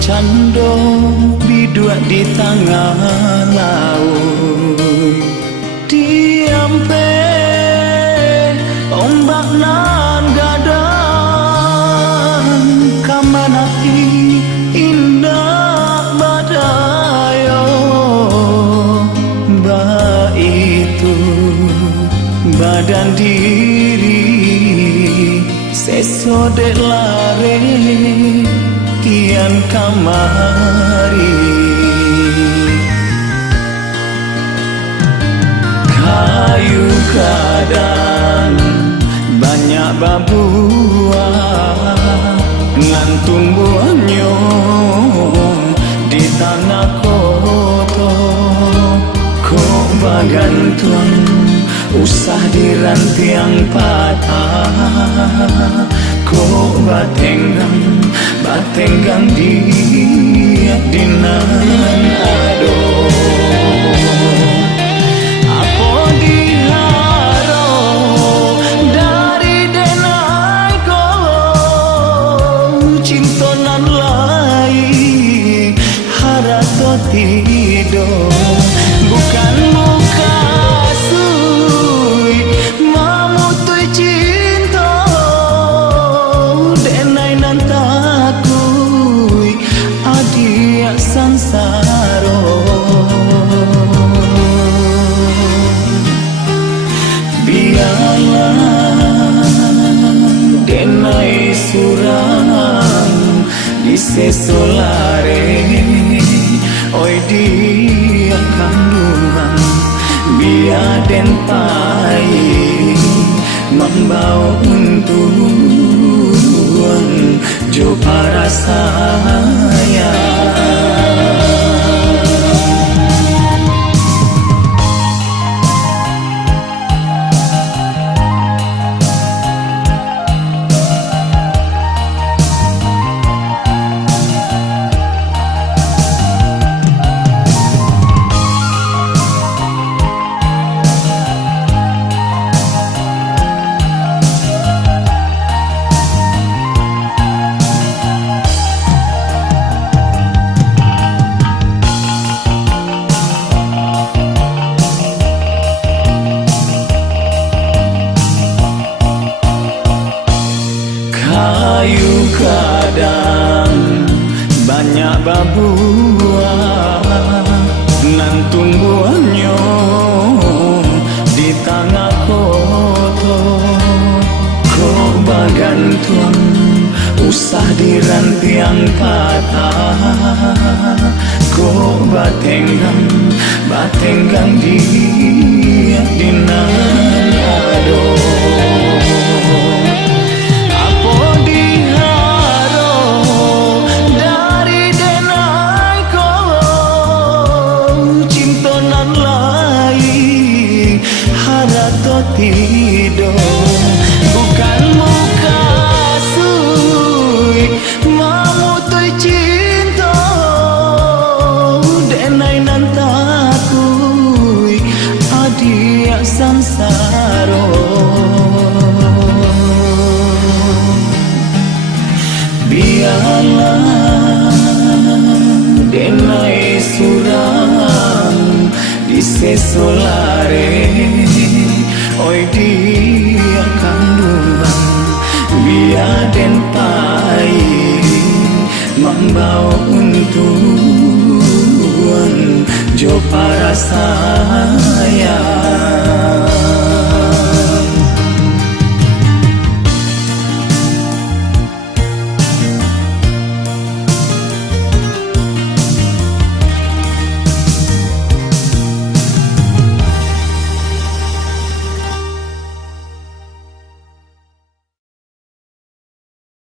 cando bidua di tengah laut, diampe ombak nan gadang kamanapi indah badayo ba itu badan diri sesode lare kian kamari kayu kadang banyak babuah ngan tumbuhannya di tanah koto kok bagantung usah dirantiang patah kok batenggang dia dinan aduh apa diharo dari denai ko cintonan lai harato tido bukan muka sui mamutui cinta denai nan takui adia sansaro biarlah denai surang di sesolare oi dia kandungan biar den pai membau untuan jo para saya kayu kadang banyak babuah nan tumbuhannya di tanah koto kok bagantung usah dirantiang patah kok batenggang dia dinan aduh tido bukan muka sui mamutui cinta denai nan takui adia sansaro biarlah denai surang di sesolare oi dia kandungan biar den